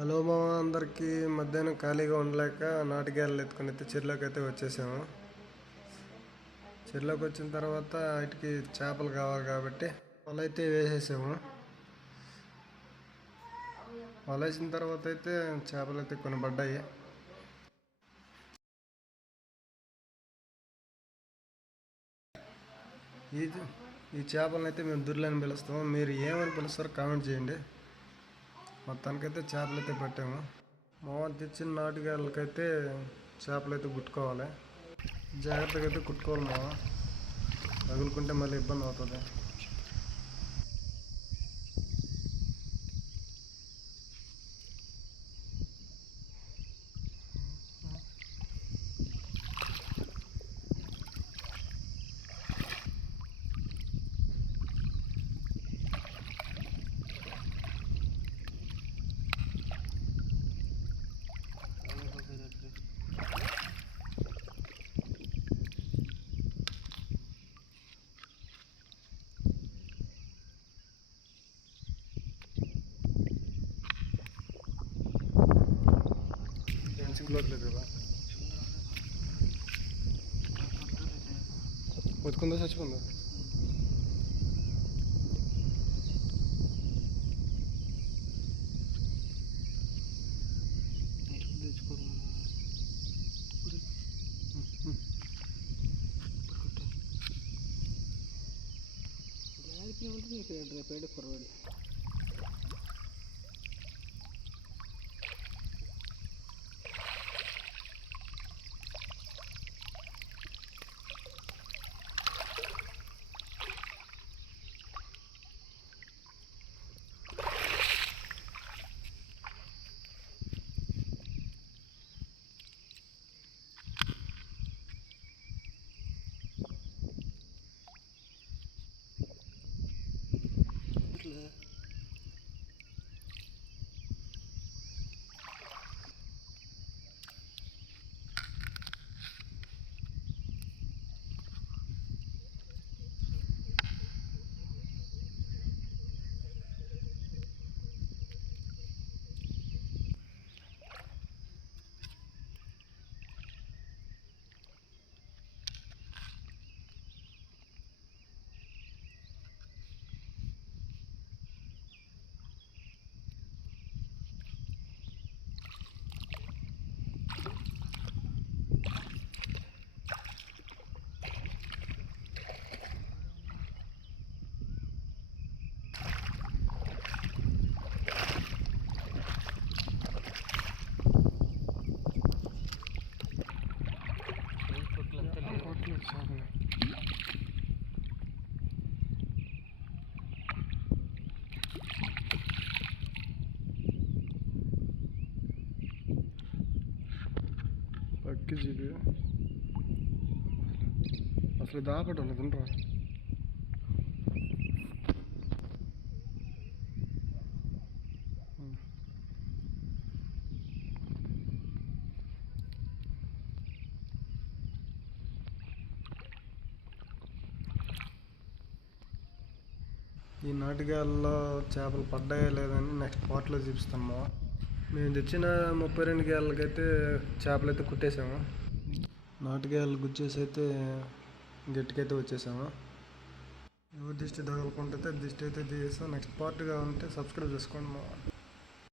Hello మామ, అందరికీ మధ్యాహ్నం ఖాళీగా ఉండలేక నాటుగాయలు ఎత్తుకొని అయితే చెరువులోకి అయితే వచ్చేసాము. చెరువులోకి వచ్చిన తర్వాత వాటికి చేపలు కావాలి కాబట్టి వల అయితే వేసేసాము. వల వేసిన తర్వాత అయితే చేపలు అయితే కొన్ని పడ్డాయి. ఈ ఈ చేపలను అయితే మేము దుర్లని పిలుస్తాము. మీరు ఏమని పిలుస్తారో కామెంట్ చేయండి. మొత్తానికైతే చేపలు అయితే పెట్టాము. మామ తెచ్చిన నాటుగాయలకైతే చేపలు అయితే కుట్టుకోవాలి. జాగ్రత్తగా అయితే కుట్టుకోవాలి మామ, తగులుకుంటే మళ్ళీ ఇబ్బంది అవుతుంది. సింక్లోట్లేదు కదా, బతుకుందా చచ్చిపోందా? పేడ కురవాడు పక్కి జీబి అసలు దాపటం తినరా. ఈ నాటుగాయల్లో చేపలు పడ్డాయా లేదని నెక్స్ట్ పార్ట్లో చూపిస్తాము. మేము తెచ్చిన 32 గేళ్ళకైతే చేపలు అయితే కుట్టేసాము. నాటుగాయలు గుచ్చేసి అయితే గట్టికైతే వచ్చేసాము. ఎవరు దిష్టి తగలకుంటే దిష్టి అయితే తీసేస్తాం. నెక్స్ట్ పార్ట్గా ఉంటే సబ్స్క్రైబ్ చేసుకోండి.